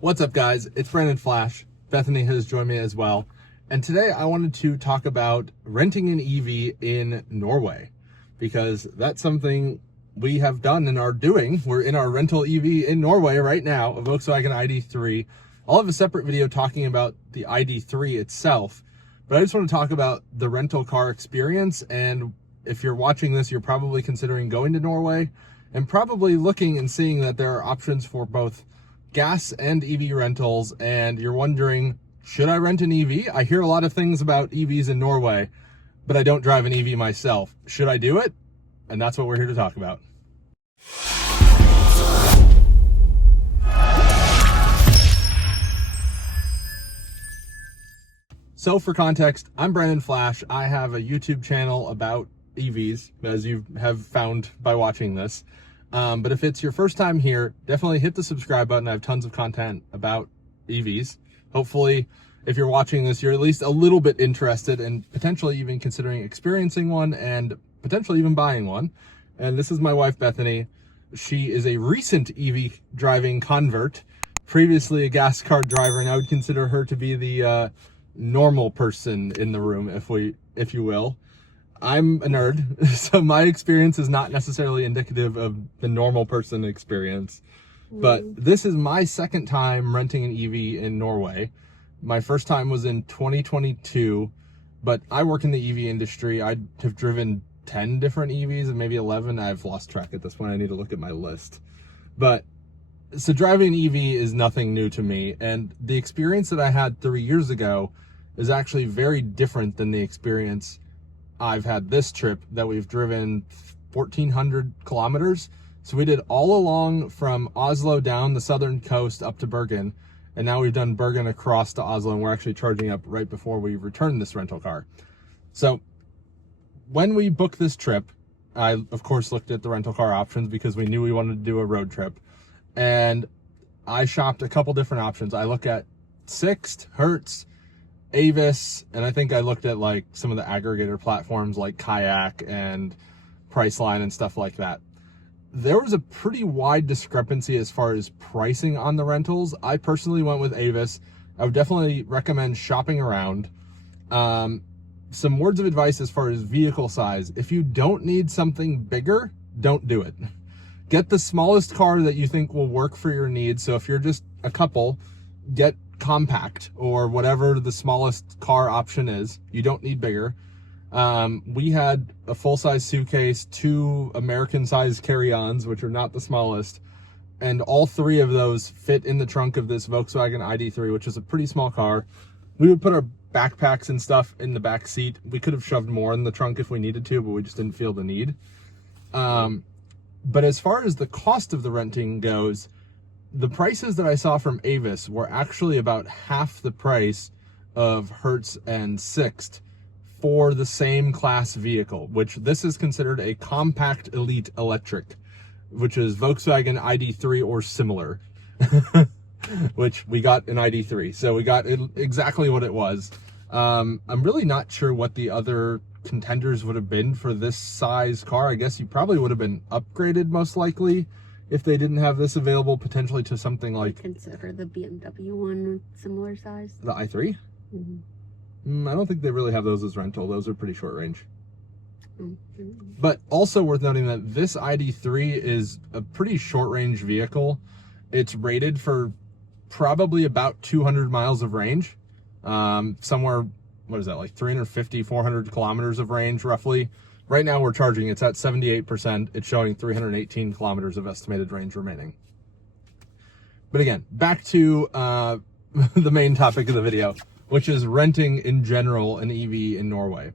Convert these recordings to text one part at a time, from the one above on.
What's up, guys? It's Brandon Flash. Bethany has joined me as well. And today I wanted to talk about renting an EV in Norway, because that's something we have done and are doing. We're in our rental EV in Norway right now, a Volkswagen ID.3. I'll have a separate video talking about the ID.3 itself, but I just want to talk about the rental car experience. And if you're watching this, you're probably considering going to Norway and probably looking and seeing that there are options for both gas and EV rentals, and you're wondering, should I rent an EV? I hear a lot of things about EVs in Norway, but I don't drive an EV myself. Should I do it? And that's what we're here to talk about. So for context, I'm Brandon Flash. I have a YouTube channel about EVs, as you have found by watching this. But if it's your first time here, definitely hit the subscribe button. I have tons of content about EVs. Hopefully, if you're watching this, you're at least a little bit interested and potentially even considering experiencing one and potentially even buying one. And this is my wife, Bethany. She is a recent EV driving convert, previously a gas car driver, and I would consider her to be the normal person in the room, if you will. I'm a nerd, so my experience is not necessarily indicative of the normal person experience. But this is my second time renting an EV in Norway. My first time was in 2022, but I work in the EV industry. I have driven 10 different EVs and maybe 11. I've lost track at this point. I need to look at my list. But so driving an EV is nothing new to me. And the experience that I had 3 years ago is actually very different than the experience I've had this trip that we've driven 1,400 kilometers. So we did all along from Oslo down the southern coast up to Bergen. And now we've done Bergen across to Oslo, and we're actually charging up right before we return this rental car. So when we booked this trip, I, of course, looked at the rental car options because we knew we wanted to do a road trip. And I shopped a couple different options. I looked at Sixt, Hertz, Avis, and I think I looked at like some of the aggregator platforms like Kayak and Priceline and stuff like that. There was a pretty wide discrepancy as far as pricing on the rentals. I personally went with Avis. I would definitely recommend shopping around. Some words of advice as far as vehicle size. If you don't need something bigger, don't do it. Get the smallest car that you think will work for your needs. So if you're just a couple, get compact or whatever the smallest car option is. You don't need bigger. We had a full-size suitcase, 2 American-sized carry-ons, which are not the smallest, and all 3 of those fit in the trunk of this Volkswagen ID.3, which is a pretty small car. We would put our backpacks and stuff in the back seat. We could have shoved more in the trunk if we needed to, but we just didn't feel the need. But as far as the cost of the renting goes, the prices that I saw from Avis were actually about half the price of Hertz and Sixt for the same class vehicle, which this is considered a compact elite electric, which is Volkswagen ID.3 or similar, which we got an ID.3. So we got exactly what it was. I'm really not sure what the other contenders would have been for this size car. I guess you probably would have been upgraded most likely if they didn't have this available, potentially to something like... Consider the BMW one similar size. The i3? Mm-hmm. I don't think they really have those as rental. Those are pretty short range. Mm-hmm. But also worth noting that this ID.3 is a pretty short range vehicle. It's rated for probably about 200 miles of range. Somewhere, what is that, like 350, 400 kilometers of range roughly. Right now we're charging, it's at 78%. It's showing 318 kilometers of estimated range remaining. But again, back to the main topic of the video, which is renting in general an EV in Norway.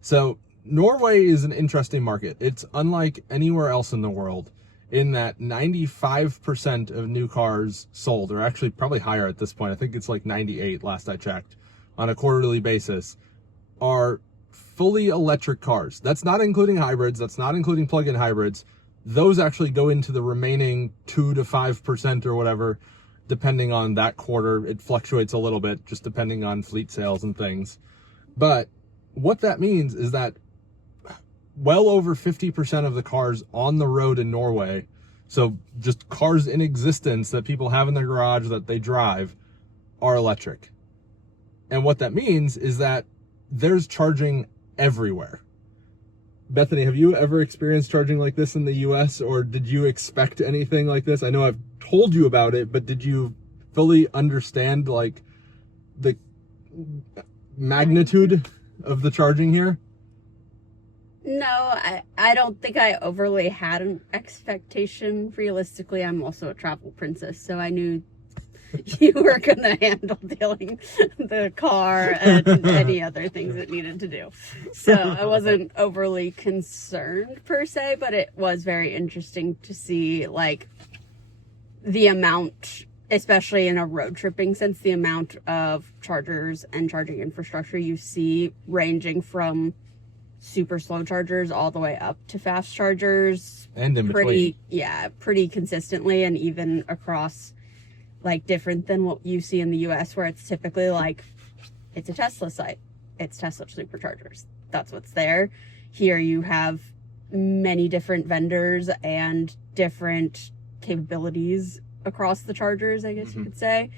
So Norway is an interesting market. It's unlike anywhere else in the world in that 95% of new cars sold, or actually probably higher at this point, I think it's like 98 last I checked, on a quarterly basis, are fully electric cars. That's not including hybrids. That's not including plug-in hybrids. Those actually go into the remaining 2 to 5% or whatever, depending on that quarter. It fluctuates a little bit, just depending on fleet sales and things. But what that means is that well over 50% of the cars on the road in Norway So just cars in existence that people have in their garage that they drive are electric. And what that means is that there's charging everywhere. Bethany, have you ever experienced charging like this in the US, or did you expect anything like this? I know I've told you about it, but did you fully understand like the magnitude of the charging here? No, I don't think I overly had an expectation. Realistically, I'm also a travel princess, so I knew you were going to handle dealing the car and any other things it needed to do. So I wasn't overly concerned per se, but it was very interesting to see like the amount, especially in a road tripping sense, the amount of chargers and charging infrastructure you see ranging from super slow chargers all the way up to fast chargers. And in between. Pretty consistently, and even across like different than what you see in the US, where it's typically like it's a Tesla site. It's Tesla superchargers. That's what's there. Here you have many different vendors and different capabilities across the chargers, I guess you could say.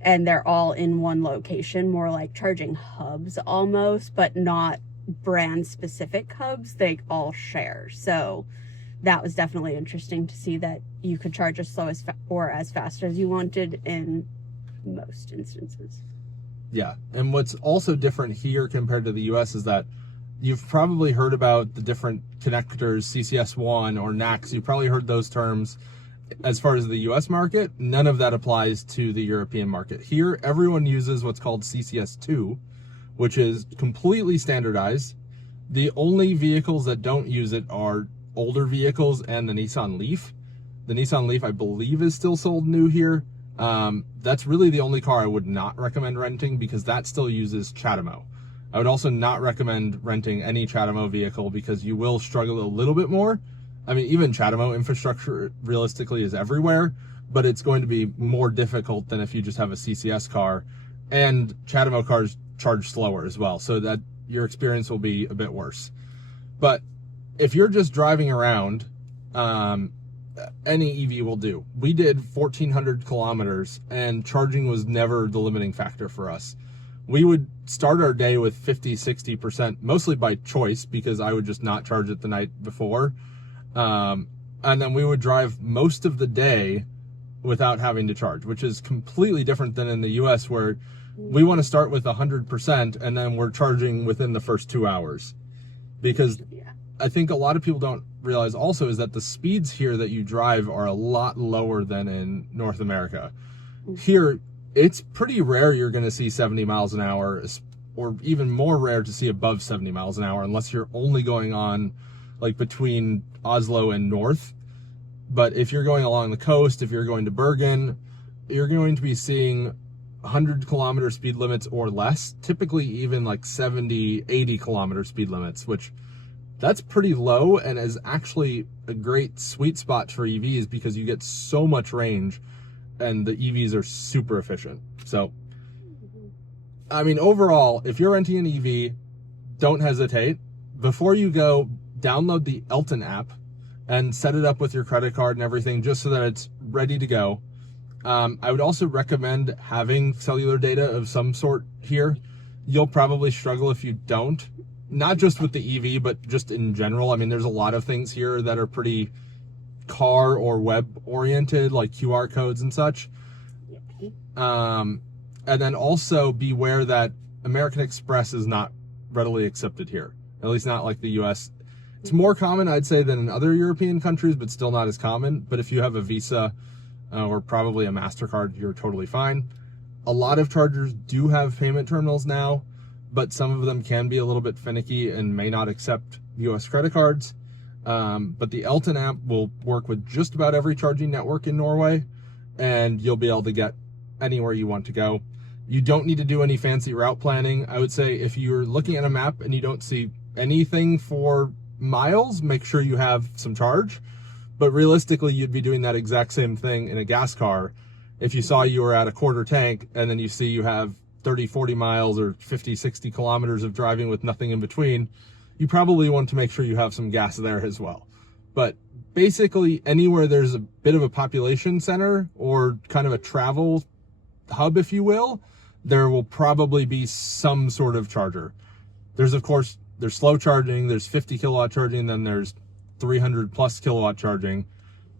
And they're all in one location, more like charging hubs almost, but not brand specific hubs. They all share. So that was definitely interesting to see that you could charge as slow as or as fast as you wanted in most instances. Yeah. And what's also different here compared to the US is that you've probably heard about the different connectors, CCS1 or NACS. You've probably heard those terms. As far as the US market, none of that applies to the European market. Here, everyone uses what's called CCS2, which is completely standardized. The only vehicles that don't use it are older vehicles and the Nissan Leaf. The Nissan Leaf, I believe, is still sold new here. That's really the only car I would not recommend renting because that still uses CHAdeMO. I would also not recommend renting any CHAdeMO vehicle because you will struggle a little bit more. I mean, even CHAdeMO infrastructure realistically is everywhere, but it's going to be more difficult than if you just have a CCS car. And CHAdeMO cars charge slower as well, so that your experience will be a bit worse. But if you're just driving around, any EV will do. We did 1,400 kilometers, and charging was never the limiting factor for us. We would start our day with 50-60%, mostly by choice, because I would just not charge it the night before. And then we would drive most of the day without having to charge, which is completely different than in the US, where we want to start with 100% and then we're charging within the first 2 hours. Because I think a lot of people don't realize also is that the speeds here that you drive are a lot lower than in North America. Here, it's pretty rare you're going to see 70 miles an hour, or even more rare to see above 70 miles an hour, unless you're only going on like between Oslo and north. But if you're going along the coast, if you're going to Bergen, you're going to be seeing 100 kilometer speed limits or less, typically even like 70, 80 kilometer speed limits, which that's pretty low and is actually a great sweet spot for EVs because you get so much range and the EVs are super efficient. So, I mean, overall, if you're renting an EV, don't hesitate. Before you go, download the Elton app and set it up with your credit card and everything just so that it's ready to go. I would also recommend having cellular data of some sort here. You'll probably struggle if you don't, not just with the EV, but just in general. I mean, there's a lot of things here that are pretty car or web oriented, like QR codes and such. And then also beware that American Express is not readily accepted here, at least not like the US. It's more common, I'd say, than in other European countries, but still not as common. But if you have a Visa or probably a MasterCard, you're totally fine. A lot of chargers do have payment terminals now, but some of them can be a little bit finicky and may not accept US credit cards. But the Elton app will work with just about every charging network in Norway, and you'll be able to get anywhere you want to go. You don't need to do any fancy route planning. I would say if you're looking at a map and you don't see anything for miles, make sure you have some charge. But realistically, you'd be doing that exact same thing in a gas car. If you saw you were at a quarter tank and then you see you have 30, 40 miles or 50, 60 kilometers of driving with nothing in between, you probably want to make sure you have some gas there as well. But basically anywhere there's a bit of a population center or kind of a travel hub, if you will, there will probably be some sort of charger. There's, of course, there's slow charging, there's 50 kilowatt charging, then there's 300 plus kilowatt charging.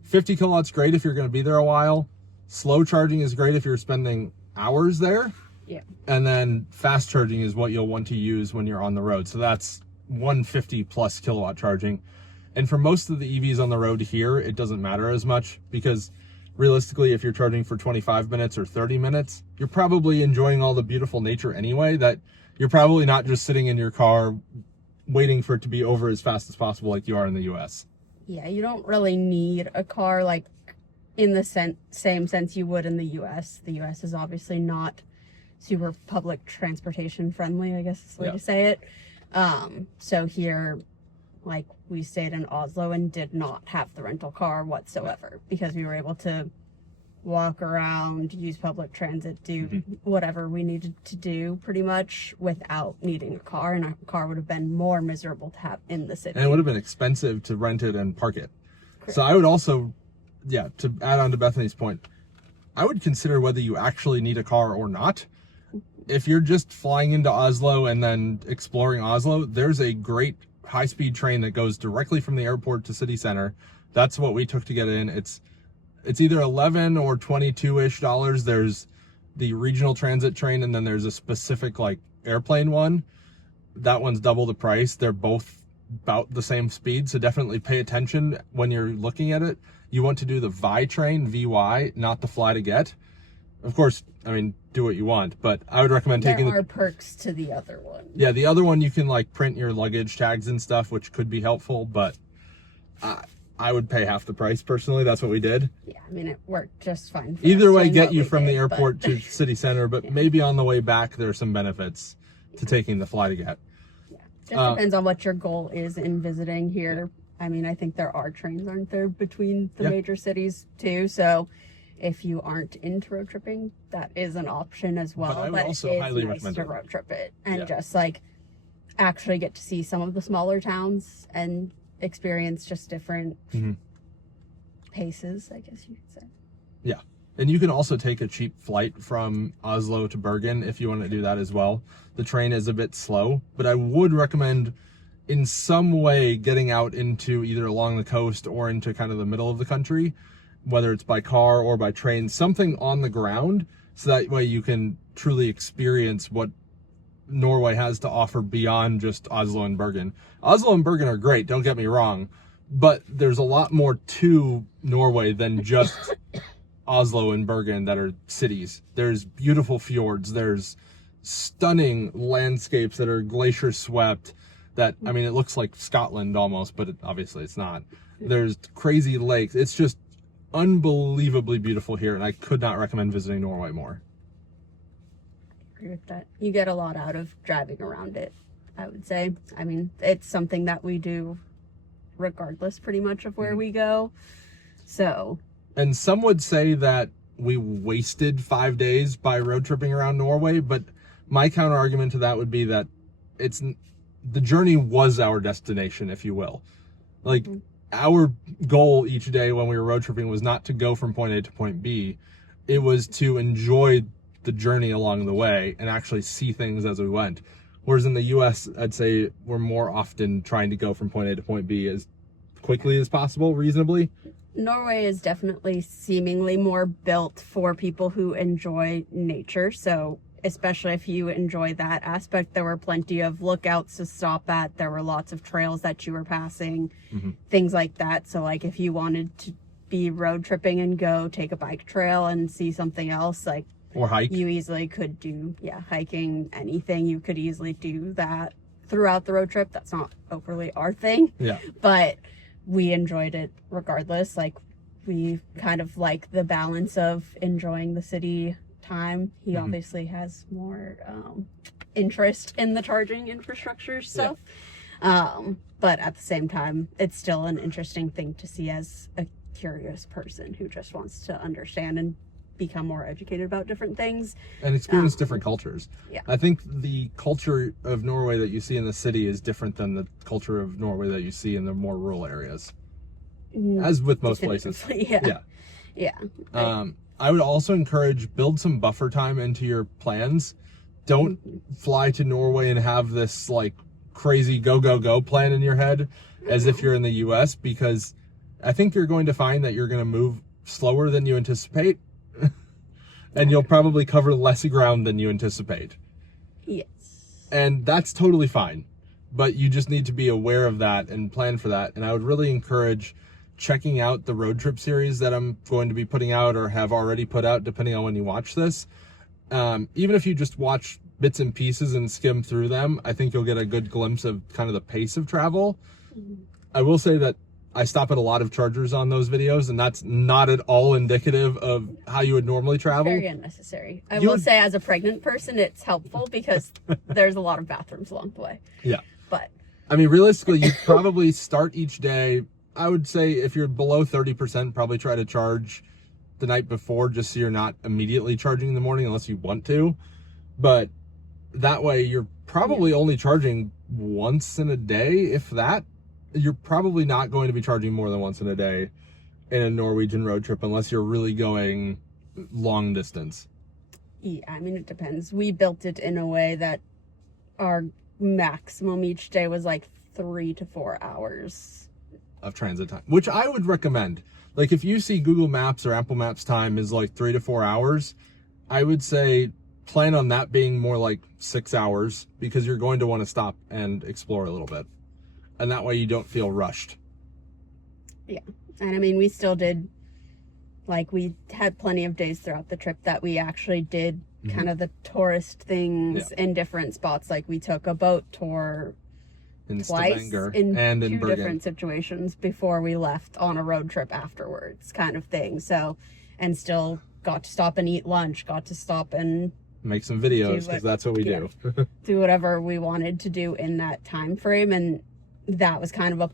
50 kilowatts great if you're going to be there a while. Slow charging is great if you're spending hours there. Yeah. And then fast charging is what you'll want to use when you're on the road. So that's 150 plus kilowatt charging. And for most of the EVs on the road here, it doesn't matter as much, because realistically, if you're charging for 25 minutes or 30 minutes, you're probably enjoying all the beautiful nature anyway, that you're probably not just sitting in your car waiting for it to be over as fast as possible like you are in the US. Yeah, you don't really need a car like in the same sense you would in the US. The US is obviously not super public transportation friendly, I guess is the way to say it. So here, like, we stayed in Oslo and did not have the rental car whatsoever, because we were able to walk around, use public transit, do whatever we needed to do pretty much without needing a car. And a car would have been more miserable to have in the city. And it would have been expensive to rent it and park it. Correct. So I would also, to add on to Bethany's point, I would consider whether you actually need a car or not. If you're just flying into Oslo and then exploring Oslo, there's a great high-speed train that goes directly from the airport to city center. That's what we took to get in. It's either 11 or 22-ish dollars. There's the regional transit train, and then there's a specific like airplane one. That one's double the price. They're both about the same speed, so definitely pay attention when you're looking at it. You want to do the VY train, VY, not the fly to get. Of course, I mean, do what you want, but I would recommend taking There are perks to the other one. Yeah, the other one you can like print your luggage tags and stuff, which could be helpful, but I would pay half the price personally. That's what we did. Yeah, I mean, it worked just fine. Either way, get you from the airport to city center, but maybe on the way back there are some benefits to taking the fly to get. Yeah, just depends on what your goal is in visiting here. I mean, I think there are trains, aren't there, between the major cities too, so if you aren't into road tripping, that is an option as well. But I would also highly recommend to it. road trip it and just like actually get to see some of the smaller towns and experience just different paces, I guess you could say. Yeah. And you can also take a cheap flight from Oslo to Bergen if you want to do that as well. The train is a bit slow, but I would recommend in some way getting out into either along the coast or into kind of the middle of the country, whether it's by car or by train, something on the ground, so that way you can truly experience what Norway has to offer beyond just Oslo and Bergen. Oslo and Bergen are great, don't get me wrong, but there's a lot more to Norway than just Oslo and Bergen that are cities. There's beautiful fjords, there's stunning landscapes that are glacier swept, that, I mean, it looks like Scotland almost, but obviously it's not. There's crazy lakes. It's just unbelievably beautiful here, and I could not recommend visiting Norway more. I agree with that. You get a lot out of driving around it, I would say. I mean, it's something that we do regardless pretty much of where we go. So, and some would say that we wasted 5 days by road tripping around Norway, but my counter argument to that would be that the journey was our destination, if you will. Like, our goal each day when we were road tripping was not to go from point A to point B. It was to enjoy the journey along the way and actually see things as we went. Whereas in the US, I'd say we're more often trying to go from point A to point B as quickly as possible, reasonably. Norway is definitely seemingly more built for people who enjoy nature. So especially if you enjoy that aspect, there were plenty of lookouts to stop at. There were lots of trails that you were passing, things like that. So like if you wanted to be road tripping and go take a bike trail and see something else, like, or hike, you easily could do, hiking, anything. You could easily do that throughout the road trip. That's not overly our thing, but we enjoyed it regardless. Like, we kind of like the balance of enjoying the city time. He obviously has more interest in the charging infrastructure stuff, but at the same time, it's still an interesting thing to see as a curious person who just wants to understand and become more educated about different things and experience different cultures. Yeah, I think the culture of Norway that you see in the city is different than the culture of Norway that you see in the more rural areas. as with most places. Yeah. I would also encourage build some buffer time into your plans. Don't fly to Norway and have this like crazy go plan in your head as if you're in the US, because I think you're going to find that you're going to move slower than you anticipate and you'll probably cover less ground than you anticipate. Yes. And that's totally fine, but you just need to be aware of that and plan for that. And I would really encourage checking out the road trip series that I'm going to be putting out or have already put out, depending on when you watch this. Even if you just watch bits and pieces and skim through them, I think you'll get a good glimpse of kind of the pace of travel. I will say that I stop at a lot of chargers on those videos, and that's not at all indicative of how you would normally travel. Very unnecessary. I will say, as a pregnant person, it's helpful because there's a lot of bathrooms along the way. Yeah. But I mean, realistically, you probably start each day, I would say if you're below 30%, probably try to charge the night before, just so you're not immediately charging in the morning unless you want to. But that way you're probably only charging once in a day, if that. You're probably not going to be charging more than once in a day in a Norwegian road trip unless you're really going long distance. Yeah, I mean, it depends. We built it in a way that our maximum each day was like 3 to 4 hours of transit time, which I would recommend. Like if you see Google Maps or Apple Maps time is like 3 to 4 hours, I would say plan on that being more like 6 hours, because you're going to want to stop and explore a little bit. And that way you don't feel rushed. Yeah. And I mean, we still did, like, we had plenty of days throughout the trip that we actually did kind of the tourist things in different spots. Like we took a boat tour in twice Stavanger in and in two Bergen. different situations before we left on a road trip afterwards, kind of thing. So, and still got to stop and eat lunch, got to stop and make some videos, because that's what we do. Do whatever we wanted to do in that time frame. And that was kind of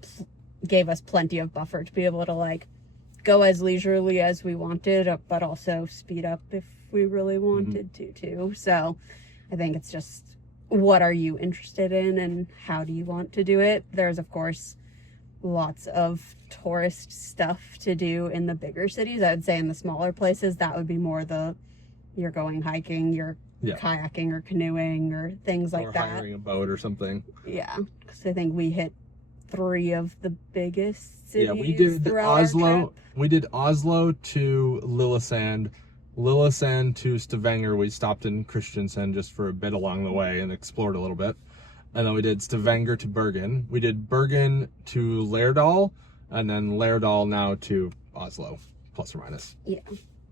gave us plenty of buffer to be able to like go as leisurely as we wanted, but also speed up if we really wanted to too. So I think it's just, what are you interested in and how do you want to do it? There's of course lots of tourist stuff to do in the bigger cities. I would say in the smaller places, that would be more you're going hiking, you're kayaking or canoeing or things like that. Or hiring a boat or something. Yeah, because I think we hit 3 of the biggest cities. Yeah, we did Oslo. We did Oslo to Lillesand, Lillesand to Stavanger. We stopped in Kristiansand just for a bit along the way and explored a little bit. And then we did Stavanger to Bergen. We did Bergen to Lærdal, and then Lærdal now to Oslo, plus or minus. Yeah,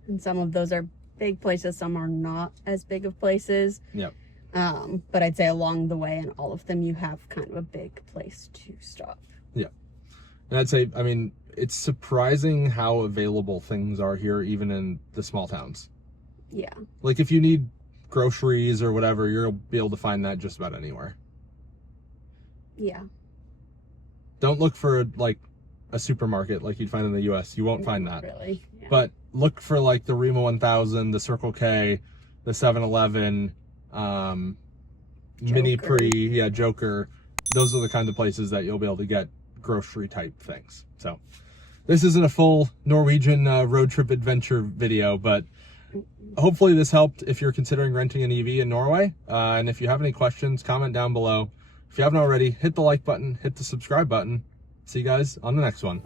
and some of those are big places, some are not as big of places. Yep. But I'd say along the way in all of them, you have kind of a big place to stop. Yeah. And I'd say, I mean, it's surprising how available things are here, even in the small towns. Yeah. Like if you need groceries or whatever, you'll be able to find that just about anywhere. Yeah. Don't look for like a supermarket like you'd find in the US. You won't find that. Really. Yeah. But look for like the Rema 1000, the Circle K, the 7-Eleven, Mini Pre, Joker. Those are the kind of places that you'll be able to get grocery type things. So this isn't a full Norwegian road trip adventure video, but hopefully this helped if you're considering renting an EV in Norway. And if you have any questions, comment down below. If you haven't already, hit the like button, hit the subscribe button. See you guys on the next one.